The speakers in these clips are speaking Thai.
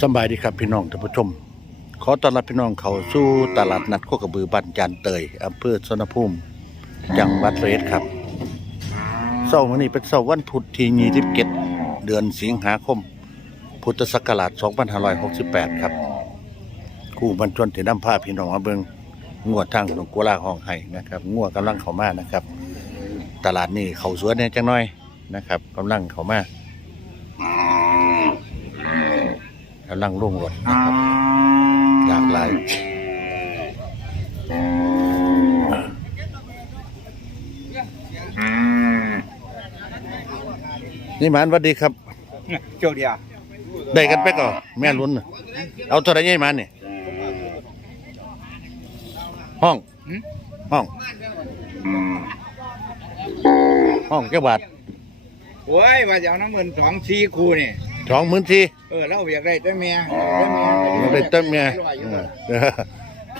สบายดีครับพี่น้องท่านผู้ชม ขอต้อนรับพี่น้องเขาสู่ตลาดนัดโคกระบือบ้านจานเตยอำเภอสนภูมิจังหวัดระยเอ็ดครับเสาร์วันนี้เป็นเสาร์วันพุธที่27เดือนสิงหาคม พุทธศักราช2568 ครับคู่บรรจนที่นำพาพี่น้องมาเบิงงวดทางหลวงกัวลาห้องไห้นะครับงวดกำลังเข้ามานะครับ ตลาดนี้เขาสวนเนี่ยจังน้อยนะครับกำลังเข้ามา กำลังลงรถนะครับหลากหลายนี่หมานหวัดดีครับเจ้าเดียวได้กันไปก่อนแม่ลุ้นน่ะเอาเท่าไหรยี่หมานนี่ห้องห้องห้องเจ้าบาท โอ้ยว่าจะเอาน้ำเงินสองสี่คูนี่ สองหมื่นทีเออเราอยากได้แต่เมียแต่เมียมันได้เต็มเมีย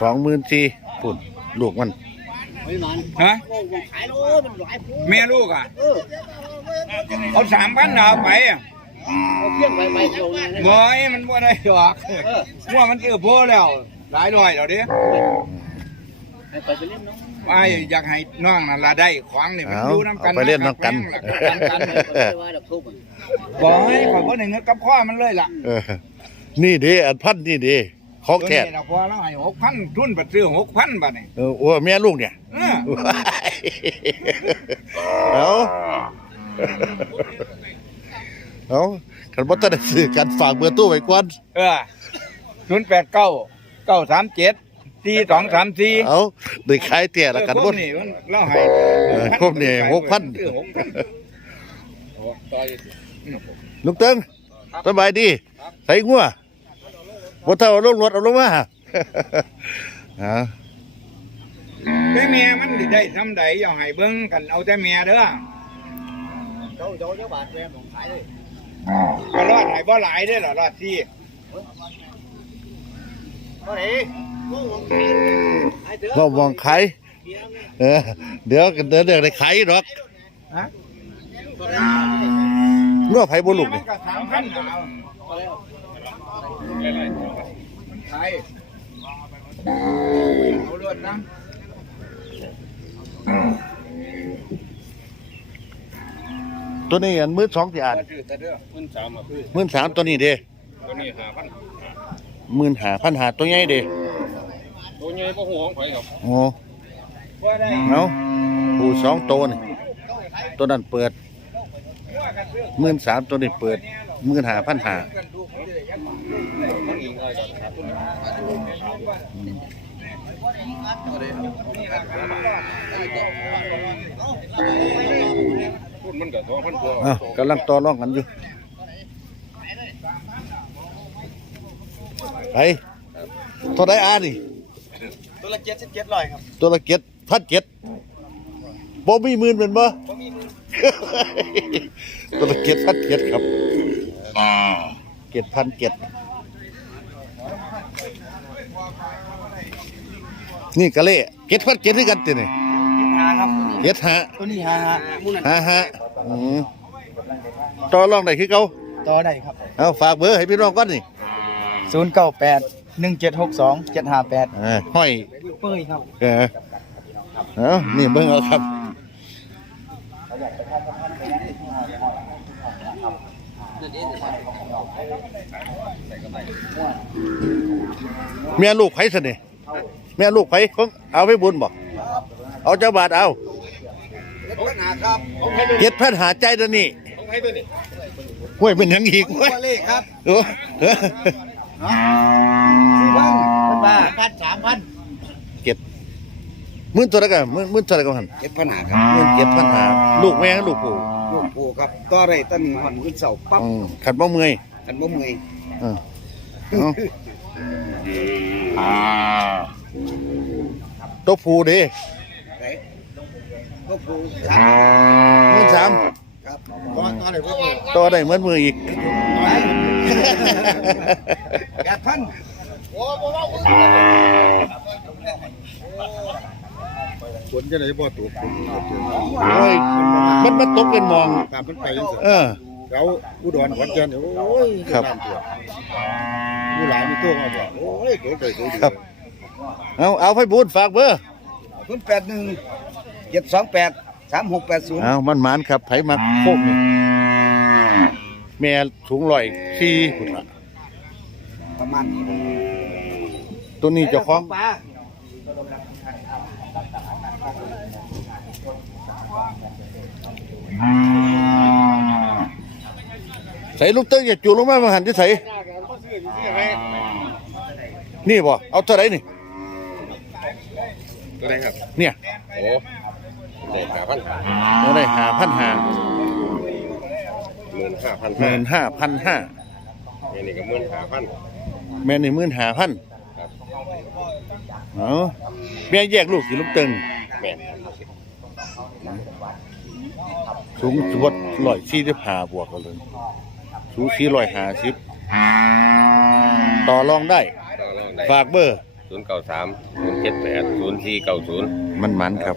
สองหมื่นทีปุ่นลูกมันฮะขายโลมันหลายผู้เมียลูกอะเออเอาสามพันเอาไปอะเอาเพี้ยงไปไปเดียวนะบอยมันบ่ได้หรอกว่ามันเจอโพแล้วหลายร้อยแล้ว เด้ไปไปเล่นน้องไอ้อยากให้น้องนั่นละได้ขวางนี่มันเอาดูน้ำกันเอาไปเล่นน้ำกันหลักกันกันไปว่าดอกทุบบอยข่อยบ่ได้เงินกับข้อมันเลยล่ะเออนี่เด้อันพันนี่เด้ของตัวแท้นี้เราพอเราให้หกพันทุนปัดซื้อหกพันบาทนี่เออโอ้แม่ลูกเนี่ยเออเอาเอาคันบ่ทันได้ซื้อกันฝากเบอร์ตู้ไว้ก่อนเออศูนย์แปดเก้าเก้าสามเจ็ด สี่สองสามสี่เอาได้ขายเตี้ยแล้วกันเออบ่ครบนี่มันเล่าให้เออครบนี่หกพันเออหกพันลุงเติงสบายดี ใส่งัวบ่เท่าเอาลงรถเอาลงมาฮะแต่เมียมันสิได้ทำใดอย่าให้เบิ่งกันเอาแต่เมียเด้อเจ้าเจ้าเจ้าบาทแม่ของขายเลยก็รอดให้บ่หลายเด้อล่ะรอดที่เท่าไหร่มึงของขาย ขายเถอะก็มองขายเออเดี๋ยวเดี๋ยวเดี๋ยวได้ขายดอกฮะงัวไผบ่ลูกมันี่นก็สามพันเนขายเอารวดนะตัวนี้อันมือสองที่อ่านซื้อแต่เด้อมันสามอะคือหมื่นสามตัวนี้เด้ตัวนี้หาพันมื่นหาพันหาตัวใหญ่เด้ ตัวใหญ่บ่ฮู้ของไผครับโอ้ว่าได้เอาผู้สองตัวนี่ตัวนั้นเปิดหมื่นสามตัวนี้เปิดหมื่นหาพันหาอ้าวกำลังต่อรองกันอยู่ไปเท่าไดอานี่ ตัวละเจ็ดสิบเจ็ดร้อยครับตัวละเก็ดพันเก็ดบ่มีหมื่นเป็นบ่ตัวละเก็ดพันเก็ดครับเก็ดพันเก็ดนี่กะเล่เก็ดพันเก็ดคือกันตินี่หาครับ เก็ดหาตัวนี้หาหามูนันหาหาอืมต่อรองได้คือเก่าต่อได้ครับเอาฝากเบอร์ให้พี่น้องก่อนนี่ศูนย์เก้าแปด หนึ่งเจ็ดหกสองเจ็ดห้าแปดเออห้อย เป้ยครับ เออเอานี่เบิ่งเอาครับ แม่ลูกไผสนี่แม่ลูกไผของเอาไปบุญบ่เอาเจ้าบาทเอาปัญหาครับเจ็ดพันหาใจตัวนี้ห้วยเป็นหยังอีกตัวเว้ยเลขครับ โอ้เออสี่ พันเป็นบาทพันสามพันเจ็ดหมื่นตัวละกันหมื่นหมื่นตัวละกันหันเจ็ดพันหาครับหมื่นเจ็ดพันหาลูกแม่ลูกปู่ลูกปูครับต่อได้ตั้งหันขึ้นเสาปั๊บอืมขัดบ่เมื่อยกันบ่เมื่อยเออเอาตัวผู้เด้ไหนลูกปูหมื่นสามครับต่อต่อได้บ่เมื่อยตัวได้เหมือนมืออีกแปดพัน ฝนจะไหนบ่ตัวฝนโอ้ยมันมันตกเป็นมองตามมันไปจังซั่นเออเอาอุดรขอนแก่นเนี่ยโอ้ยครับ น้ำท่วมผู้หลานมีตัวมาบอกโอ้ยตัวใหญ่ตัวดีครับ เอาเอาไฟบูนฝากเบอร์ศูนย์แปดหนึ่งเจ็ดสองแปดสามหกแปดศูนย์เอามันหมานครับไผมักโคกนี่แม่สูงร้อยสี่พุ่นละประมาณนี้ ตัวนี้เจ้าของปลาใส่ลูกเติ้งอย่าจูลงมามาหันที่ใส่นี่บ่เอาเท่าไหร่นี่ตัวไหนครับเนี่ยโอ้เด็กหาพันเอาได้หาพันหาหมื่นห้าพันหมื่นห้าพันห้านี่นี่ก็หมื่นห้าพันแม่นี่หมื่นห้าพัน เอาแม่แยกลูกสิลูกเติ้งแม่นสูงสวดร้อยสี่สิบห้าบวกกันเลยสูงสี่ร้อยห้าสิบต่อรองได้ต่อรองได้ ฝากเบอร์ศูนย์เก้าสามศูนย์เจ็ดแปดศูนย์สี่เก้าศูนย์มันมันครับ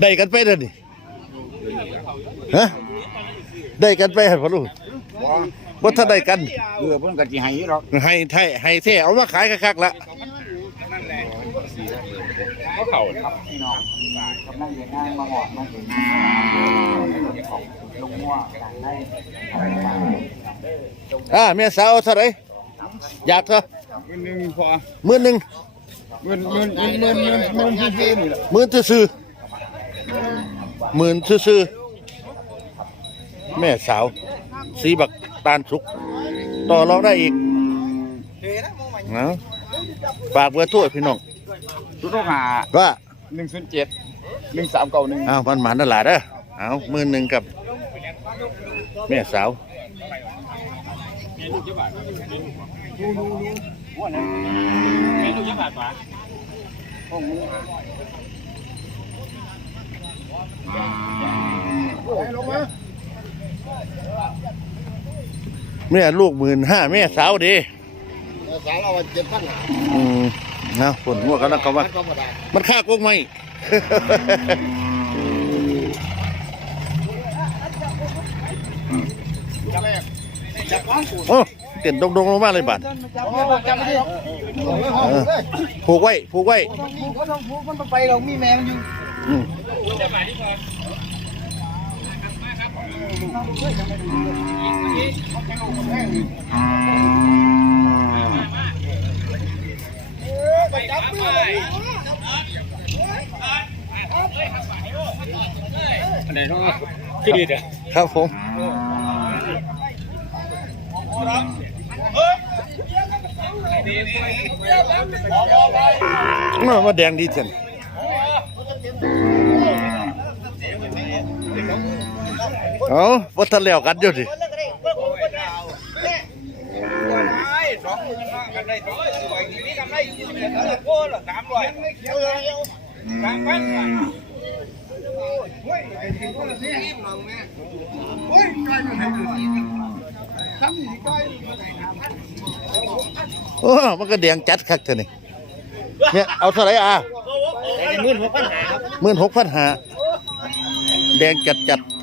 ได้กันไปเลยนี่ฮะได้กันไปเหรอพ่อลูก ว่าถ้าได้กันเออเพิ่นก็สิให้อยู่หรอกให้ไทยให้เท่เอามาขายคักๆละเขาเข่าพี่น้องกำลังเรียนงานมาหอดมาถึงลงมั่วต่างได้อ่าแม่สาวเอาเท่าไหรอยากเถอะเงินหนึ่งพอหมื่นหนึ่งเงินเงินเงินเงินเงินเงินที่ซื้อนี่แหละหมื่นซื่อๆหมื่นซื่อๆแม่สาว สีบักตาลสุก ต่อรองได้อีกเอาฝากเบอร์โทั่วพี่น้องชุดทหาว่าหนึ่งศูนย์เจ็ดหนึ่งสามเก้าหนึ่งเอามันหมานนั่นแหละเด้อเอาหมื่นหนึ่งกับ แม่สาว แม่ลูกหมื่นห้าแม่สาวดีสาวเราเจ็ดพันหาอืมนะฝนหัวกันแล้วก็ว่าธรรมดามันค่าโกงไหมโอ้เต้นดงๆลงมาเลยบาดเออผูกไว้ผูกไว้ก็ต้องพูดมันไปเรามีแม่ มันอยู่อืมครับผมมาแดงดีจัง เอาวัฒนแล้วกันอยู่ดิสองหมื่นห้ากันได้สองสวยนี่กันได้เออโก้ละสามร้อยสามพันโอ้มันก็แดงจัดคักเท่านี่เนี่ยเอาเท่าไหร่อะหมื่นหกพันหาครับหมื่นหกพันหาแดงจัดจัดห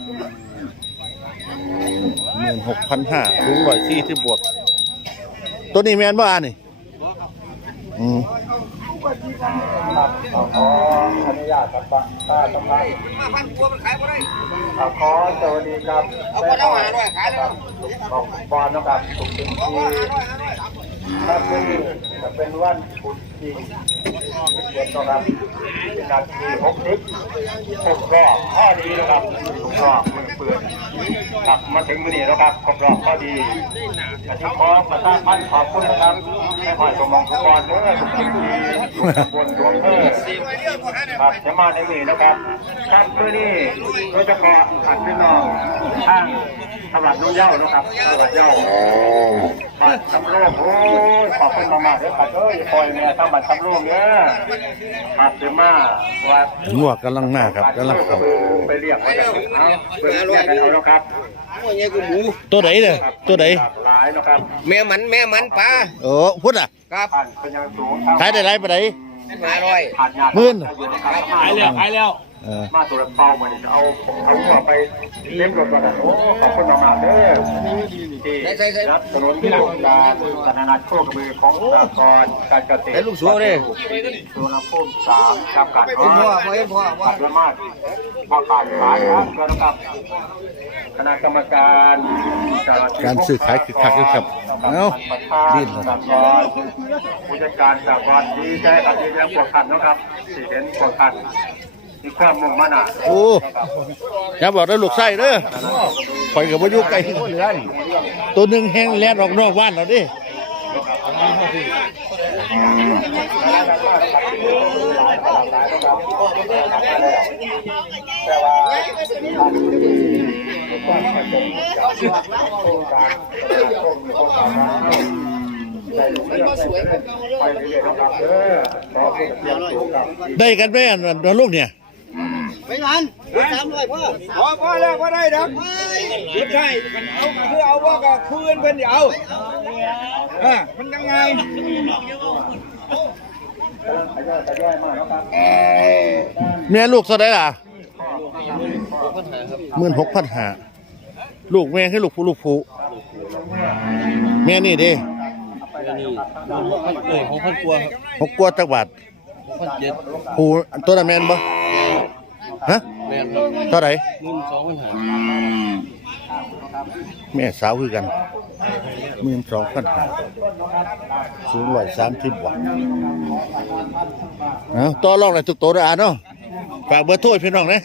มื่นหกพันห้าสูงร้อยสี่ที่บวก ตัวนี้แมนว่าอะนี่อืมขอสวัสดีครับเอาคนเอาหาด้วยขายแล้วของบอลนะครับสุขสินทีครับนี่ จะเป็นวันพุธที่เจ็ดนะครับเป็นาทีหกสิบหกรอบข้อดีนะครับหกรอบมือเปื่อนกลับมาถึงวันนี้นะครับครบรอบข้อดีกระที่พร้อมมาสร้างพันขอบคุณนะครับแม่หอยสมองฟุตบอลเนื้อสุขสินทีบนดวงเออครับจะมาในมือนะครับครับเพื่อนี่โดยเฉพาะขัดพี่น้องทาง ตลาดนุ่งเหย้านะครับตลาดเหย้าบัตรสำโรงโอ้ยขอบคุณมากๆเด้อครับเอ้ยคอยเนี่ยทำบัตรสำโรงเนี่ยครับจะมาว่างัวกำลังหน้าครับกำลังเข้าไปเรียกว่าจะเอาไปเรียกกันเอาแล้วครับว่าไงกูหมูตัวไหนเนี่ยตัวไหนหลากหลายนะครับแม่มันแม่มันปลาโอ้พุทธอะครับผ่านเป็นอยังสูงขายได้ไรไปไหนมาร้อยผ่านงานหมื่นขายแล้วขายแล้วเออ มาตัวเป้ามาเนี่ยเอาเอาหัวไปเลี้ยงรถก่อนนะโอ้ขอบคุณมากๆเด้อที่รับถนนที่โครงการพัฒนาโคกระบือของสากรการเกษตรแล้วลูกสัวเนี่ยตัวน้ำพุ่มสามกับการเห็นพ่อพ่อเห็นพ่อว่าสามารถมาผ่านขายครับก็นะครับคณะกรรมการการซื้อขายคือคักคือครับเอ้าดิ้นสากรผู้จัดการสากรดีใจกับดีใจพวกท่านนะครับที่เห็นพวกท่าน มีความมุ่งมั่นอะโอ้อย่าบอกได้ลูกไส้เด้อข่อยกับว่าอยู่ไกลตัวหนึ่งแห้งแล่นออกนอกบ้านเราดิแต่ว่าไปเรื่อยๆนะครับเออขอเป็นเสียงสูงกับได้กันไหมอันอันลูกเนี่ย ไม่ทันสามร้อยพ่อพอพอแล้วก็ได้ดอกไม่ใช่มันเอาคือเอาว่าก็คืนเพิ่นเดี๋ยวเอาอะมันยังไงแม่ลูกเท่าไหร่ล่ะหมื่นหกพันหาลูกแม่ให้ลูกผู้ลูกผู้แม่นี่เดิเอ้ยหกพันกว่าครับหกกว่าตักบาทหกพันเจ็ดผู้ตัวนั้นแม่นบ่ ฮะแม่นครับเท่าไหร่หมื่นสองพันห้าแม่สาวคือกันหมื่นสองพันหาสูงร้อยสามสิบวัตเอาต่อรองอะไรทุกตัวเด้ออะเนาะฝากเบอร์โทรให้พี่น้องนะ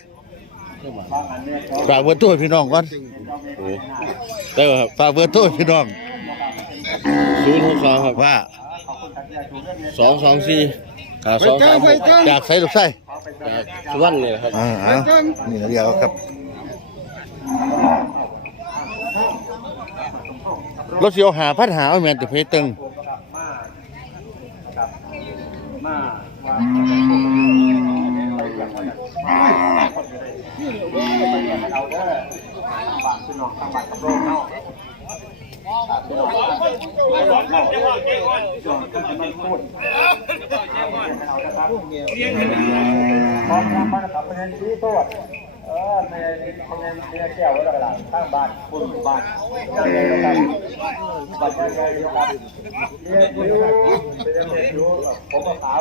ฝากเบอร์โทรให้พี่น้องก่อนได้ครับฝากเบอร์โทรให้พี่น้องศูนย์หกสองครับว่าสองสองสี่ขาสองสามหกจากไสลูกไส้จาก สุวรรณเนี่ยครับอ่าเอานี่เดียวครับ รถเสียวหาพัดหาเอาแม่นแต่เพ ชรตึงพร้อมทำบ้านกับเป็นที่ตัวเออในในในแก้วไว้แล้วกันข้างบ้านคุณบ้านเรียนกันบ้านเรียนกันเรียนกันเรียนอยู่เรียนอยู่ผมก็ขาว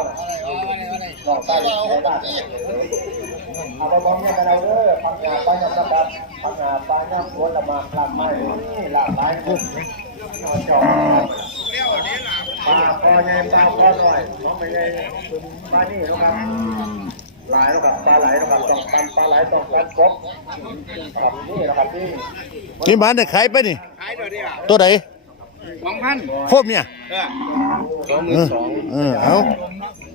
หลอกใต้ในบ้านเอาไปมองเนี่ยกันเอาเด้อพังงาไปยังกระดับพังงาไปยังหัวละมาลำไม้ลำไม้กุ้งจอด ปลาคอใหญ่ปลาคอหน่อยน้องไปใหญ่มานี่นะครับหลายระดับปลาไหลระดับต้องการปลาไหลต้องการครบครับนี่นะครับที่นี่บ้านได้ขายไปนี่ขายเดี๋ยวนี้ตัวไหนสองพันโคมเนี่ยสองหมื่นสองเออเอา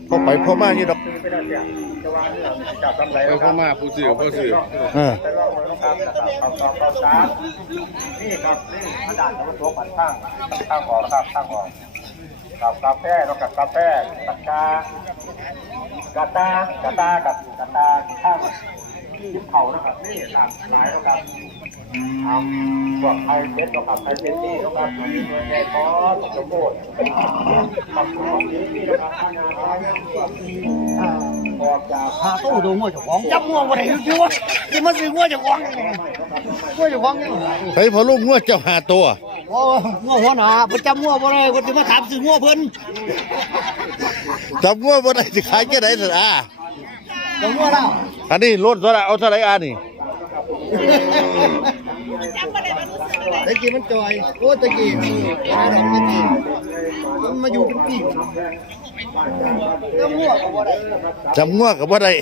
พอไปพอมานี่ดอกซื้อไปได้เนี่ยจะว่านี่เราจับทำไรไปนะคเข้ารับมาผู้ซื้อผู้ซื้อเออแต่เราไม่ต้องการนะครับเอาต่อต่อสามนี่ครับนี่อาจารย์จะมาตัวปัดข้างข้างออกครับข้างออก กับกาแฟแล้วกับกาแฟตะกากาตากาตากับกาตาข้างยิ้มเขานะครับนี่หลากหลายนะครับเอาพวกไทยเพชรนะครับไทยเพชรนี่นะครับมีเงินในคอสมบูรณ์ขอบคุณของนี้ที่นะครับทางงานร้อยออกจากหาตู้ดูงัวเจ้าของจับงัวบ่ได้คือว่าสิมาซื้องัวเจ้าของงัวเจ้าของนี่ใช้พอลูกงัวเจ้าหาตัว โอ้งัวหัวหน้าบ่จับงัวบ่ได้บ่สิมาถามซื้องัวเพิ่นจับงัวบ่ได้สิขายแค่ไหนสิอ่าจับงัวแล้วอันนี้รถเท่าไหร่เอาเท่าไหร่อ่านี่ตะกี้มันจอยโอ้ตะกี้หาดอกตะกี้มันมาอยู่เป็นปีจับงัวก็บ่ได้ จับงัวดก็บ่ได้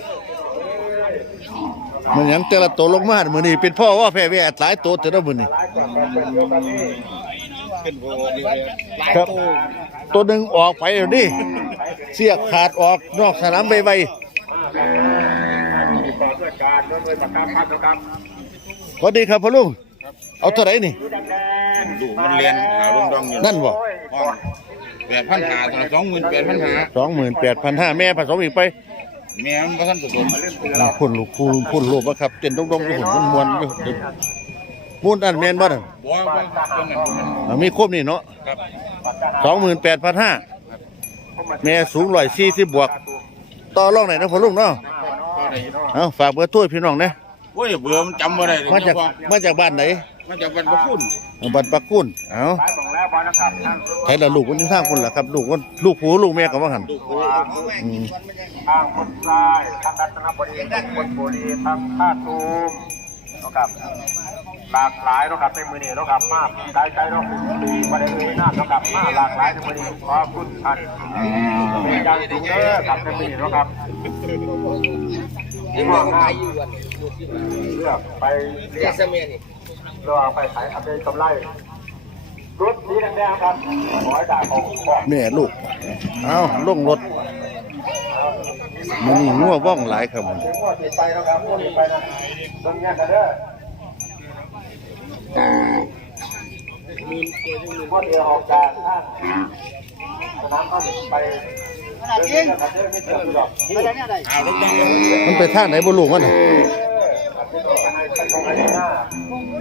มันหยังแต่ละตัวลงมามื้อนี้เป็นพ่อว่าแพ้แว่หลายตัวแต่ละมื้อนี้ครับ ตัวหนึงออกไปแล้วดิเสียกขาดออกนอกสนามไปไวมีความเพื่อการด้วยประการพัดนะครับๆสวัสดีครับพ่อลุงเอาเท่าไหร่นี่ดูมันเรียนหาลุงดองอยู่นั่นบ่แปดพันหาตัวสองหมื่นแปดพันหา28,500แม่ผสมอีกไป แม่มันก็ท่านผสมพุ่นลูกพุ่นพุ่นลูกบ่ครับเต้นดงๆอยู่หุ่นมวนๆอยู่ดึกมุ่นอันแม่นบ่นั่นบ่ว่าเป็นเงินอ่ามีครบนี่เนาะครับสองหมื่นแปดพันห้าแม่สูงร้อยสี่สิบบวก ต่อรองไหนนะพ่อลุงเนาะเอาฝากเบอร์โทรพี่น้องนะโอ้ยเบื่อมันจำบ่ได้เลยมาจากมาจากบ้านไหนมาจากบ้านพระคุณ บ้านปักกุ้นเอาสายบอกแล้วบอลนะครับท่านใครละลูกคนที่ทางคนล่ะครับ ลูกคนลูกผู้ลูกแม่ก็ว่าหั่นอืมทางคนซ้ายทางรัตนบุรีทางคนบุรีทางท่าตูมนะครับหลากหลายนะครับในมือนี้นะครับมากได้ใจเราดีประเด็นนี้นะครับมาหลากหลายในมือนี้ขอบคุณท่านเป็นการดูแลครับในมือนี้นะครับที่มองหน้าเลือกไปเรียก เลือกไปขายทำได้กำไรรถสีแดงๆครับขอให้ด่าของของแม่ลูก เอาลงรถมันนี่งัวว่องหลายครับมันงวดติดไปนะครับงวดติดไปนะตรงนี้กันเด้องวดเดียวออกจากห้างสนามเข้าไปเดินกันเดินไม่เจอหรอกที่มันไปทางไหนบ่ลูกมันน่ะ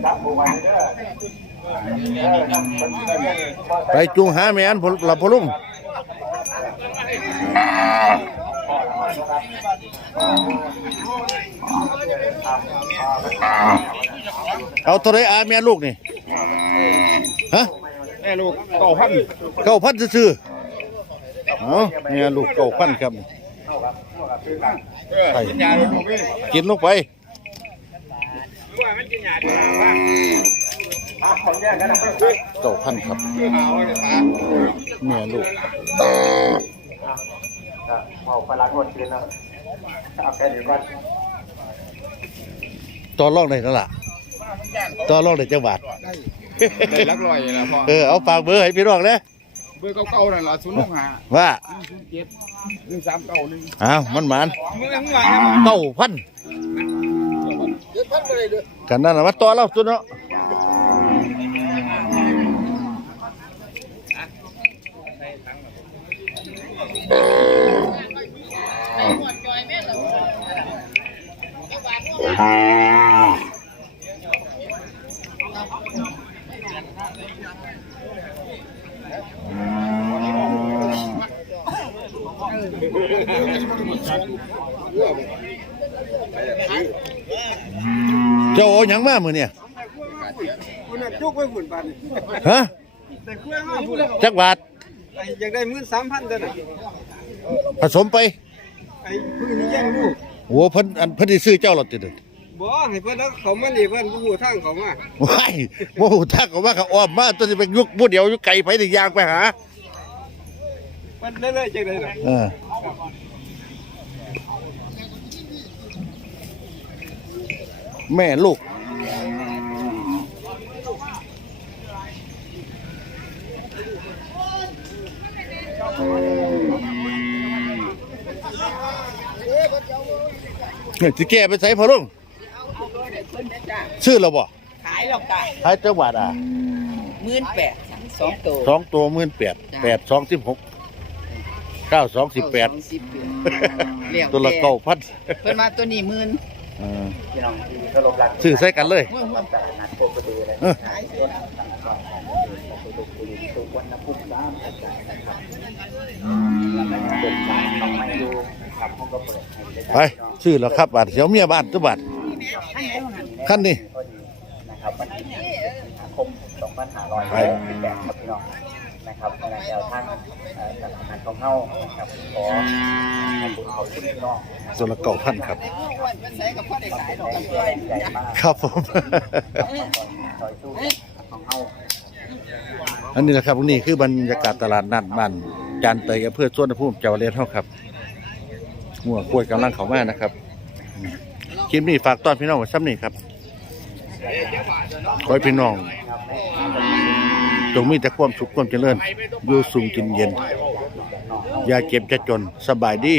ไปตรงไหนไปตรงไหนหน้าจับปูไว้เด้อเออนั่งเป็นไปจูงหาแม่อันพ่อละพ่อลุงเอาเท่าไรอาแม่ลูกนี่ ฮะ แม่ลูกเก้าพันเก้าพันซื่อๆเอาแม่ลูกเก้าพันครับเออกินยาเลยลูกนี่กินลงไปว่า มันกินยาดีกว่าของแยกกันนะครับเก้าพันครับคือหาไว้ตาแม่ลูกเอาพลังงวดคืนนะเอาแค่นี้ก่อนต่อรองได้แล้วล่ะต่อรองได้จังหวัดได้ลักลอยแล้วพอเออเอาฝากเบอร์ให้พี่น้องนะเบอร์เก่าๆนั่นล่ะศูนย์หกห้าว่าศูนย์เจ็ดหนึ่งสามเก้าหนึ่งอ้าวมันหมานมึงยังไงครับเก้าพัน กันนั่นน่ะมาต่อเราตัวเนาะ เจ้าเอาหยังมามื้อเนี่ยคุณน่ะจุกไว้ฝุ่นปานนี้ฮะแต่เครื่องมาฝุ่นจักบาทไอ้อยากได้มื้อ3,000เด้อน่ะผสมไปไอ้เพิ่งนี่แย่งลูกโอ้เพิ่นอันเพิ่นสิซื้อเจ้าหรอติเด้อบ่ให้เพิ่นเอาเขามานี่เพิ่นบ่ฮู้ทางเขามาว้ายโอ้โหถ้าก็ว่าก็อ้อมมาตัวสิไปยุกผู้เดียวอยู่ไกลไปนี่ยางไปหาเพิ่นได้เลยจังได๋ล่ะเออ แม่ลูก เนี่ยจะแก้ไปใส่พอลุงซื้อแล้วบ่ขายหรอกจ้ะขายจังหวัดอะหมื่นแปดสองตัวสองตัวหมื่นแปดแปดสองสิบหกเก้าสองสิบแปดสองสิบเลี้ยงตัวละเก้าพันเพิ่นมาตัวนี้หมื่นเออ พี่น้องที่ก็ลงรักซื้อใส่กันเลยห้วยห้วยแต่นัดโคกดูเลยเออขายตัววันน้ำพุน้ำกระจายนะครับเปิดร้านต้องไม่ดูครับห้องก็เปิดให้ได้ไปซื้อแล้วครับบาทเสียวเมียบ้านตัวบาทขั้นนี้ก็ดีนะครับวันที่สิงหาคม2568ครับพี่น้อง นะครับในแนวทางตลาดนัดของเฮานะครับขอขอบคุณขอบคุณพี่น้องตัวละเก้าพันครับมันใส่กับพ่อได้ขายดอกกันด้วยใหญ่มากครับผมซอยตู้ของเฮา อันนี้แหละครับนี่คือบรรยากาศตลาดนัดบ้านจานเตยอำเภอสวนภูมิจังหวัดเลยนเท่าครับหัวกล้วยกำลังเขามานะครับอืมคลิปนี้ฝากต้อนพี่น้องไว้ซ้ำนี่ครับขอให้พี่น้อง จงมีแต่ความสุขความเจริญ อยู่สูงกินเย็น อย่าเก็บจะจนสบายดี